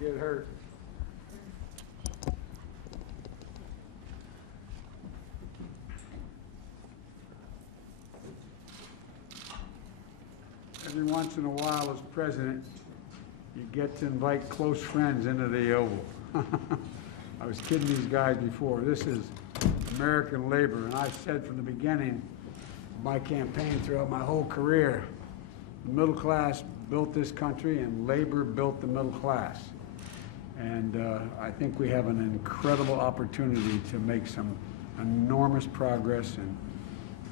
get hurt. Every once in a while, as president, you get to invite close friends into the Oval. I was kidding these guys before. This is American labor, and I've said from the beginning of my campaign throughout my whole career, the middle class built this country and labor built the middle class. And I think we have an incredible opportunity to make some enormous progress in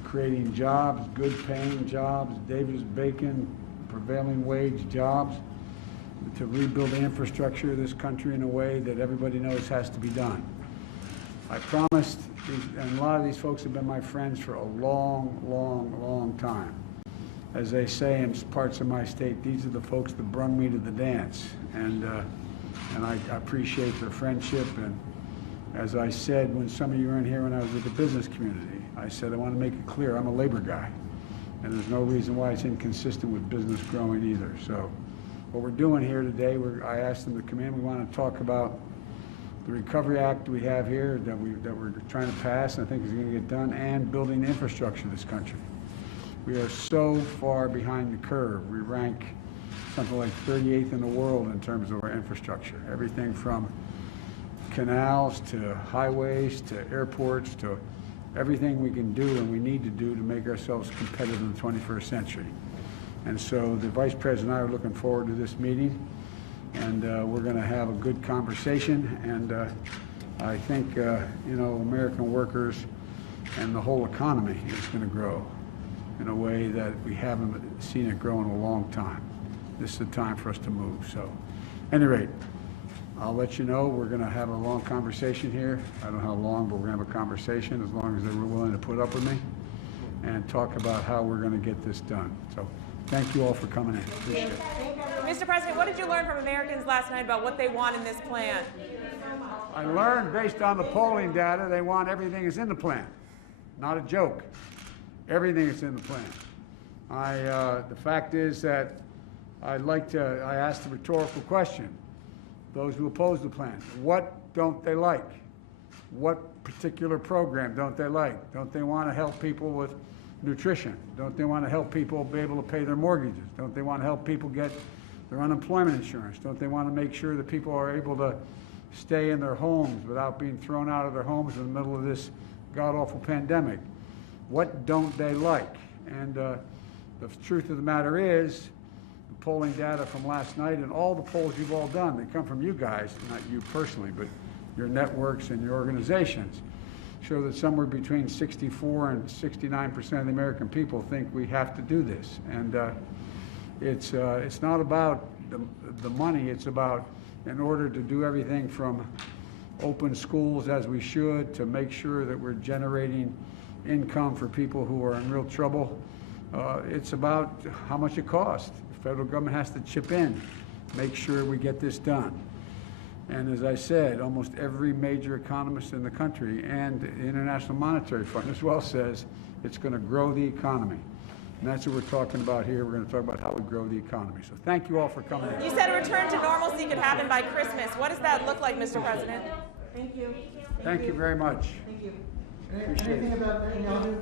creating jobs, good paying jobs, Davis-Bacon, prevailing wage jobs, to rebuild the infrastructure of this country in a way that everybody knows has to be done. I promised, and a lot of these folks have been my friends for a long, long, long time. As they say in parts of my state, these are the folks that brung me to the dance. And I appreciate their friendship. And as I said, when some of you were in here when I was with the business community, I said I want to make it clear I'm a labor guy. And there's no reason why it's inconsistent with business growing either. So what we're doing here today, I asked them to come in. We want to talk about the Recovery Act we have here that we're trying to pass, and I think is going to get done, and building the infrastructure of this country. We are so far behind the curve. We rank something like 38th in the world in terms of our infrastructure. Everything from canals to highways to airports to everything we can do and we need to do to make ourselves competitive in the 21st century. And so the Vice President and I are looking forward to this meeting, and we're going to have a good conversation. And I think, American workers and the whole economy is going to grow in a way that we haven't seen it grow in a long time. This is the time for us to move. So, at any rate, I'll let you know we're going to have a long conversation here. I don't know how long, but we're going to have a conversation as long as they're willing to put up with me and talk about how we're going to get this done. So, thank you all for coming in. Appreciate it. Mr. President, what did you learn from Americans last night about what they want in this plan? I learned based on the polling data, they want everything that's in the plan. Not a joke. Everything that's in the plan. The fact is that I asked a rhetorical question. Those who oppose the plan, what don't they like? What particular program don't they like? Don't they want to help people with nutrition? Don't they want to help people be able to pay their mortgages? Don't they want to help people get their unemployment insurance? Don't they want to make sure that people are able to stay in their homes without being thrown out of their homes in the middle of this god-awful pandemic? What don't they like? And the truth of the matter is, the polling data from last night and all the polls you've all done, they come from you guys, not you personally, but your networks and your organizations, show that somewhere between 64 and 69% of the American people think we have to do this. And it's not about the money, it's about, in order to do everything from open schools as we should, to make sure that we're generating income for people who are in real trouble. It's about how much it costs. The federal government has to chip in, make sure we get this done. And as I said, almost every major economist in the country and the International Monetary Fund as well says it's going to grow the economy. And that's what we're talking about here. We're going to talk about how we grow the economy. So thank you all for coming in. You said a return to normalcy could happen by Christmas. What does that look like, Mr. President? Thank you. Thank you very much. Thank you. Appreciate it. Anything about any other?